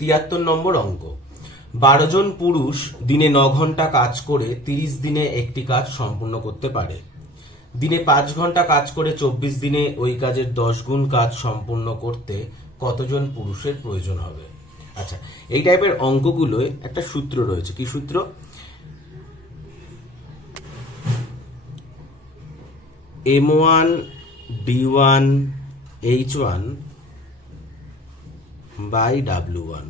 ৭৩ নম্বর অঙ্ক। ১২ জন পুরুষ দিনে ৯ ঘন্টা কাজ করে ৩০ দিনে একটি কাজ সম্পূর্ণ করতে পারে। দিনে ৫ ঘন্টা কাজ করে ২৪ দিনে ওই কাজের ১০ গুণ কাজ সম্পূর্ণ করতে কতজন পুরুষের প্রয়োজন হবে? আচ্ছা, এই টাইপের অঙ্কগুলোয় একটা সূত্র রয়েছে। কি সূত্র? M1 D1 H1 by W1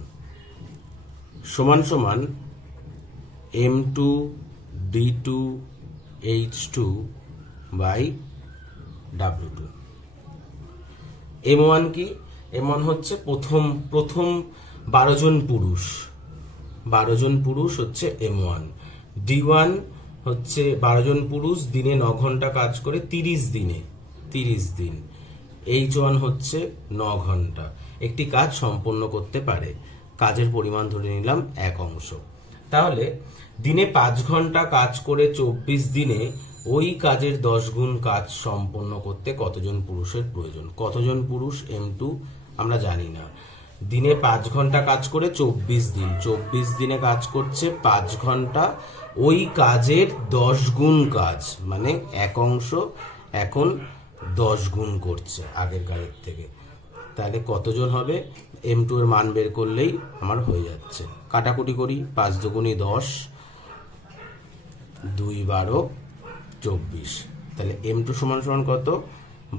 সমান সমান M2 D2 H2 by W2। M1 কি? M1 হচ্ছে প্রথম 12 জন পুরুষ, 12 জন পুরুষ হচ্ছে M1। D1 হচ্ছে 12 জন পুরুষ দিনে 9 ঘন্টা কাজ করে 30 দিন। H1 হচ্ছে 9 ঘন্টা একটি কাজ সম্পন্ন করতে পারে। কাজের পরিমাণ ধরে নিলাম 1 অংশ। তাহলে দিনে 5 ঘন্টা কাজ করে 24 দিনে ওই কাজের 10 গুণ কাজ সম্পন্ন করতে কতজন পুরুষের প্রয়োজন? কতজন পুরুষ M2 আমরা জানি না। দিনে 5 ঘন্টা কাজ করে 24 দিনে কাজ করছে 5 ঘন্টা, ওই কাজের 10 গুণ কাজ, মানে 1 অংশ এখন 10 গুণ করছে আগের কাজের থেকে। তাহলে কতজন হবে? M2 এর মান বের করলেই আমার হয়ে যাচ্ছে। কাটাকুটি করি, 5 দুগুণে 10, 2 12 24। তাহলে M2 সমান সমান কত?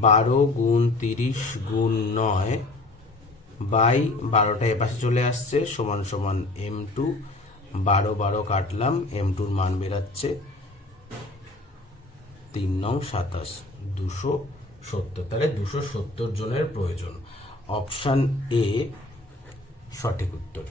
12 গুণ 30 গুণ 9 বাই 12টা এপাশে চলে আসছে সমান সমান M2। 12 কাটলাম, M2 মান বেরাচ্ছে 3 নং 27, 270। তাহলে 270 জনের প্রয়োজন। অপশন এ সঠিক উত্তর।